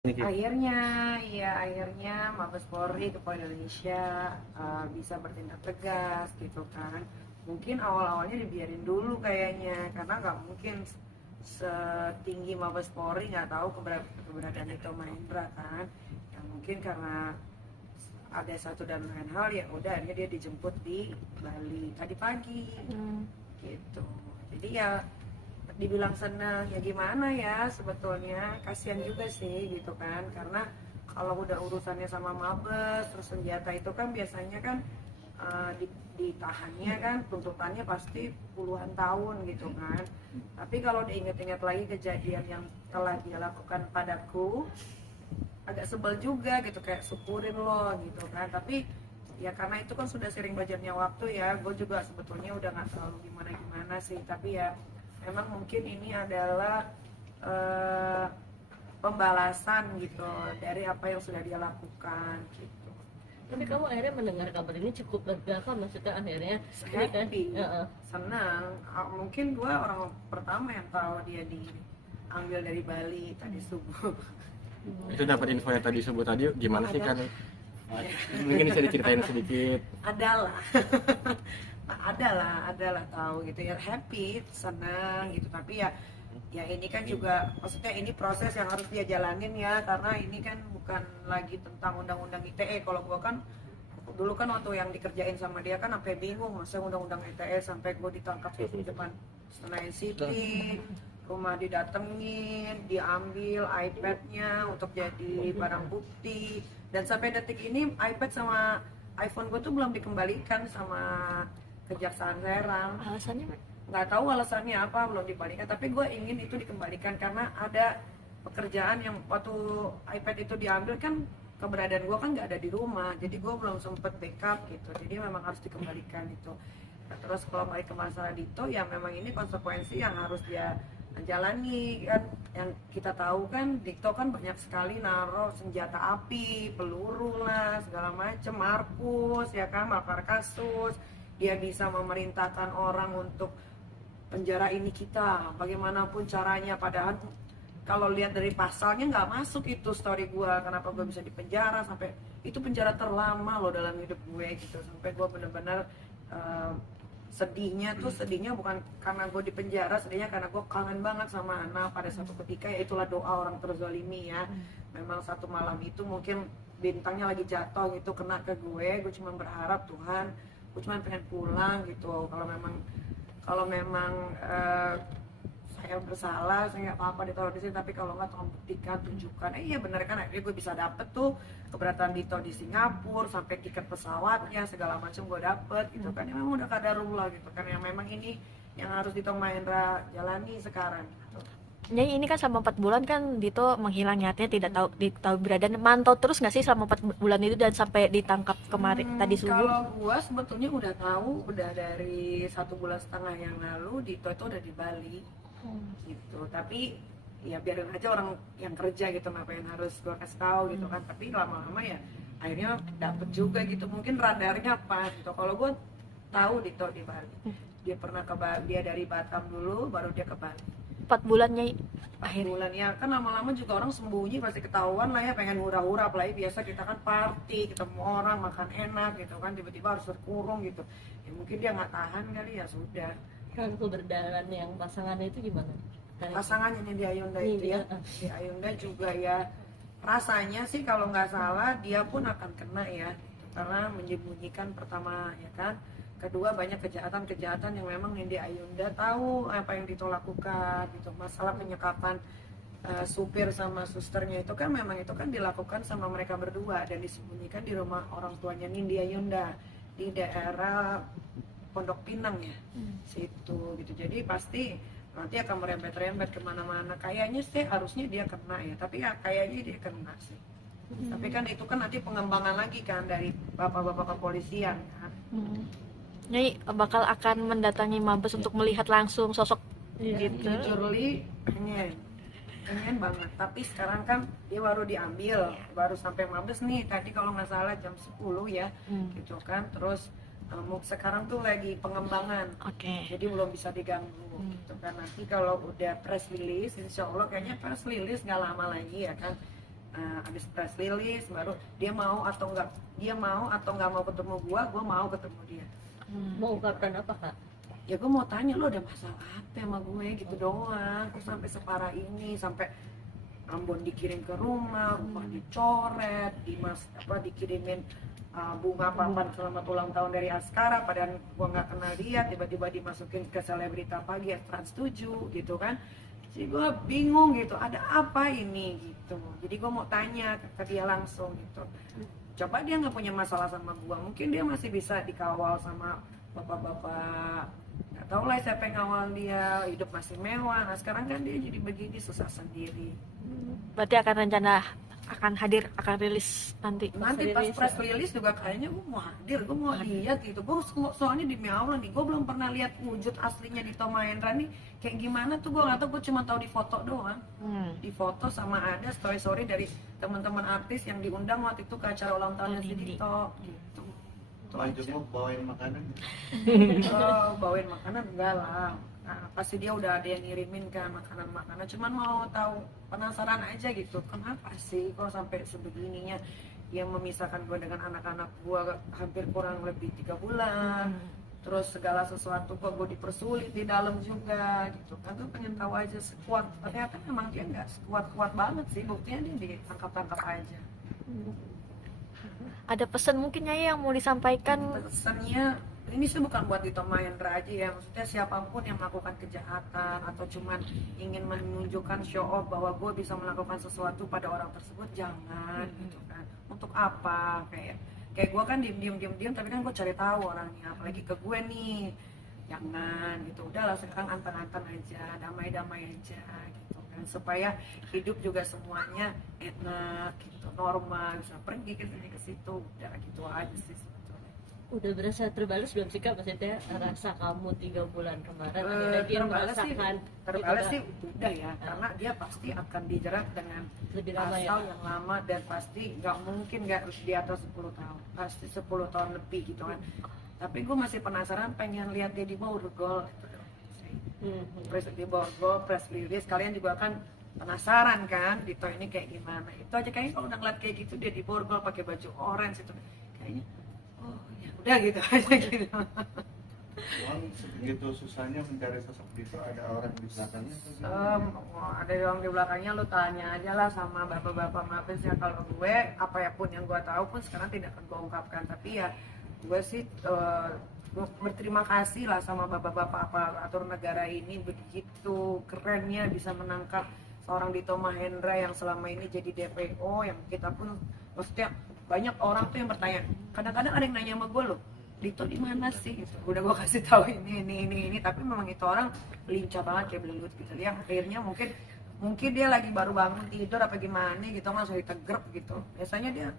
Akhirnya Mabes Polri ke Indonesia bisa bertindak tegas gitu kan. Mungkin awal-awalnya dibiarin dulu kayaknya, karena nggak mungkin setinggi Mabes Polri nggak tahu keberadaan Dito Mahendra kan. Ya mungkin karena ada satu dan lain hal, ya udah akhirnya dia dijemput di Bali tadi pagi gitu. Jadi ya dibilang senang ya gimana ya, sebetulnya kasihan juga sih gitu kan, karena kalau udah urusannya sama mabes terus senjata itu kan biasanya kan ditahannya kan tuntutannya pasti puluhan tahun gitu kan. Tapi kalau diingat-ingat lagi kejadian yang telah dia lakukan padaku, agak sebel juga gitu, kayak syukurin lo gitu kan. Tapi ya karena itu kan sudah sering belajarnya waktu ya, gue juga sebetulnya udah nggak terlalu gimana-gimana sih. Tapi ya memang mungkin ini adalah pembalasan gitu dari apa yang sudah dia lakukan gitu. Tapi kamu akhirnya mendengar kabar ini cukup lega kan, maksudnya akhirnya happy, senang. Mungkin gue orang pertama yang tahu dia diambil dari Bali tadi subuh. Itu dapat info yang tadi subuh tadi gimana sih kan? Mungkin bisa diceritain sedikit. adalah tahu gitu ya, happy, senang gitu. Tapi ya ini kan juga maksudnya ini proses yang harus dia jalanin ya, karena ini kan bukan lagi tentang undang-undang ITE. Kalau gua kan dulu kan waktu yang dikerjain sama dia kan sampai bingung, masa undang-undang ITE sampai gua ditangkap di depan Senayan City, rumah didatengin, diambil iPad-nya untuk jadi barang bukti, dan sampai detik ini iPad sama iPhone gue tuh belum dikembalikan sama Kejaksaan Serang. Alasannya? Nggak tahu alasannya apa belum dikembalikan, tapi gue ingin itu dikembalikan karena ada pekerjaan yang waktu iPad itu diambil kan keberadaan gue kan nggak ada di rumah, jadi gue belum sempet backup gitu, jadi memang harus dikembalikan itu. Nah, terus kalau balik ke masalah Dito, ya memang ini konsekuensi yang harus dia jalani kan. Yang kita tahu kan Dito kan banyak sekali naruh senjata api, peluru lah, segala macem, Markus ya kan, makar kasus. Dia bisa memerintahkan orang untuk penjara ini kita, bagaimanapun caranya. Padahal kalau lihat dari pasalnya nggak masuk itu story gue, kenapa gue bisa dipenjara sampai itu penjara terlama loh dalam hidup gue gitu. Sampai gue bener-bener sedihnya bukan karena gue di penjara, sedihnya karena gue kangen banget sama Ana pada satu ketika. Ya itulah doa orang terzalimi ya. Memang satu malam itu mungkin bintangnya lagi jatuh gitu, kena ke gue cuma berharap Tuhan, gue cuma pengen pulang gitu. Kalau memang saya bersalah, saya nggak apa-apa ditaruh di sini, tapi kalau nggak tolong buktikan, tunjukkan. Iya bener kan, akhirnya gue bisa dapet tuh keberatan Dito di Singapura, sampai tiket pesawatnya segala macam gue dapet gitu kan. Ya memang udah kadarullah gitu kan, yang memang ini yang harus Dito Mahendra jalani sekarang gitu. Jadi ini kan selama 4 bulan kan Dito menghilang, nyatanya tidak tahu beradaan. Mantau terus nggak sih selama 4 bulan itu dan sampai ditangkap kemarin tadi subuh? Kalau gua sebetulnya udah tahu, udah dari 1,5 bulan yang lalu Dito itu udah di Bali gitu. Tapi ya biarin aja orang yang kerja gitu, ngapain harus gua kasih tahu gitu kan. Tapi lama-lama ya akhirnya dapet juga gitu, mungkin radarnya pas gitu. Kalau gua tahu Dito di Bali, dia pernah ke Bali, dia dari Batam dulu baru dia ke Bali. 4 bulannya 4 bulan ya kan, lama-lama juga orang sembunyi pasti ketahuan lah ya, pengen hura-hura. Apalagi biasa kita kan party, ketemu orang, makan enak gitu kan, tiba-tiba harus terkurung gitu ya. Mungkin dia nggak tahan kali, ya sudah. Rangkul berjalan yang pasangannya itu gimana? Pasangannya nih di Ayunda itu ya, di Ayunda juga ya, rasanya sih kalau nggak salah dia pun akan kena ya, karena menyembunyikan pertama ya kan. Kedua, banyak kejahatan yang memang Nindi Ayunda tahu apa yang Dito lakukan gitu. Masalah penyekapan supir sama susternya itu kan memang itu kan dilakukan sama mereka berdua dan disembunyikan di rumah orang tuanya Nindi Ayunda di daerah Pondok Pinang ya, situ gitu. Jadi pasti nanti akan merembet-rembet kemana-mana. Kayaknya sih harusnya dia kena ya, tapi ya kayaknya dia kena sih. Tapi kan itu kan nanti pengembangan lagi kan dari bapak-bapak kepolisian kan. Jadi bakal akan mendatangi Mabes untuk melihat langsung sosok gitu. Jujurly pengen banget, tapi sekarang kan dia baru diambil, baru sampai Mabes nih tadi kalau nggak salah jam 10 ya gitu kan. Terus sekarang tuh lagi pengembangan, jadi belum bisa diganggu gitu kan. Nanti kalau udah press release, insya Allah kayaknya press release nggak lama lagi ya kan, habis press release baru dia mau atau nggak mau ketemu gue mau ketemu dia. Mau ungkapkan apa kak? Ya gue mau tanya lo ada masalah apa sama gue gitu doang, kok sampai separah ini, sampai Ambon dikirim ke rumah dicoret, dikirimin bunga papan selamat ulang tahun dari Askara, padahal gue nggak kenal dia, tiba-tiba dimasukin ke selebrita pagi Trans 7 gitu kan. Jadi gue bingung gitu, ada apa ini gitu. Jadi gue mau tanya ke dia langsung gitu. Coba dia nggak punya masalah sama gue, mungkin dia masih bisa dikawal sama bapak-bapak, nggak tahu lah siapa yang ngawal dia, hidup masih mewah. Nah sekarang kan dia jadi begini, susah sendiri. Berarti akan hadir, akan rilis nanti. Nanti pas press release juga kayaknya gue mau hadir, gue mau lihat gitu. Gue soalnya demi Allah nih, gue belum pernah lihat wujud aslinya di Tom Mahendra nih kayak gimana tuh, gue nggak tahu, gue cuma tahu di foto doang. Di foto sama ada story dari teman-teman artis yang diundang waktu itu ke acara ulang tahunnya si Dito gitu. Lanjutnya bawain makanan. Bawain makanan enggak lah. Nah, pasti dia udah ada yang ngirimin kan makanan-makanan, cuman mau tahu, penasaran aja gitu, kenapa sih kok sampai sebegininya yang memisahkan gue dengan anak-anak gue hampir kurang lebih 3 bulan. Terus segala sesuatu kok gue dipersulit di dalam juga gitu kan. Tuh pengen tahu aja sekuat, ternyata memang dia nggak kuat banget sih, buktinya dia ditangkap-tangkap aja. Ada pesan mungkin Nyai yang mau disampaikan? Pesannya ini sih bukan buat Dito Mahendra aja ya, maksudnya siapapun yang melakukan kejahatan atau cuman ingin menunjukkan show off bahwa gue bisa melakukan sesuatu pada orang tersebut, jangan gitu kan. Untuk apa? Kayak gue kan diem tapi kan gue cari tahu orangnya, apalagi ke gue nih, jangan gitu. Udahlah sekarang antan-antan aja, damai-damai aja gitu kan, supaya hidup juga semuanya enak gitu, normal, bisa pergi ke sini ke situ, udah gitu aja sih. Udah berasa terbalas belum sih kak, maksudnya rasa kamu 3 bulan kemarin akhirnya dia merasakan terbalas sih udah ya, karena dia pasti akan dijerat dengan lebih lama ya, pasal yang lama, dan pasti nggak mungkin nggak di atas 10 tahun, pasti 10 tahun lebih gitu kan. Tapi gue masih penasaran, pengen lihat dia di Borgol di Borgol press release. Kalian juga kan penasaran kan Dito ini kayak gimana, itu aja kayaknya kalau udah ngeliat kayak gitu dia di Borgol pakai baju orange itu kayaknya udah gitu aja gitu. Uang segitu susahnya mencari sosok Dito, ada orang di belakangnya? Ada orang di belakangnya, lu tanya aja lah sama bapak-bapak mabes ya. Kalau gue, apa ya pun yang gue tahu pun sekarang tidak akan gue ungkapkan, tapi ya gue sih gue berterima kasih lah sama bapak-bapak aparatur negara ini, begitu kerennya bisa menangkap seorang Dito Mahendra yang selama ini jadi DPO, yang kita pun maksudnya banyak orang tuh yang bertanya, kadang-kadang ada yang nanya sama gue loh, Dito di mana sih? Gitu. Udah gue kasih tahu ini, tapi memang itu orang lincah banget kayak belut gitu. Dia akhirnya mungkin dia lagi baru bangun tidur apa gimana gitu, langsung ditegrep gitu. Biasanya dia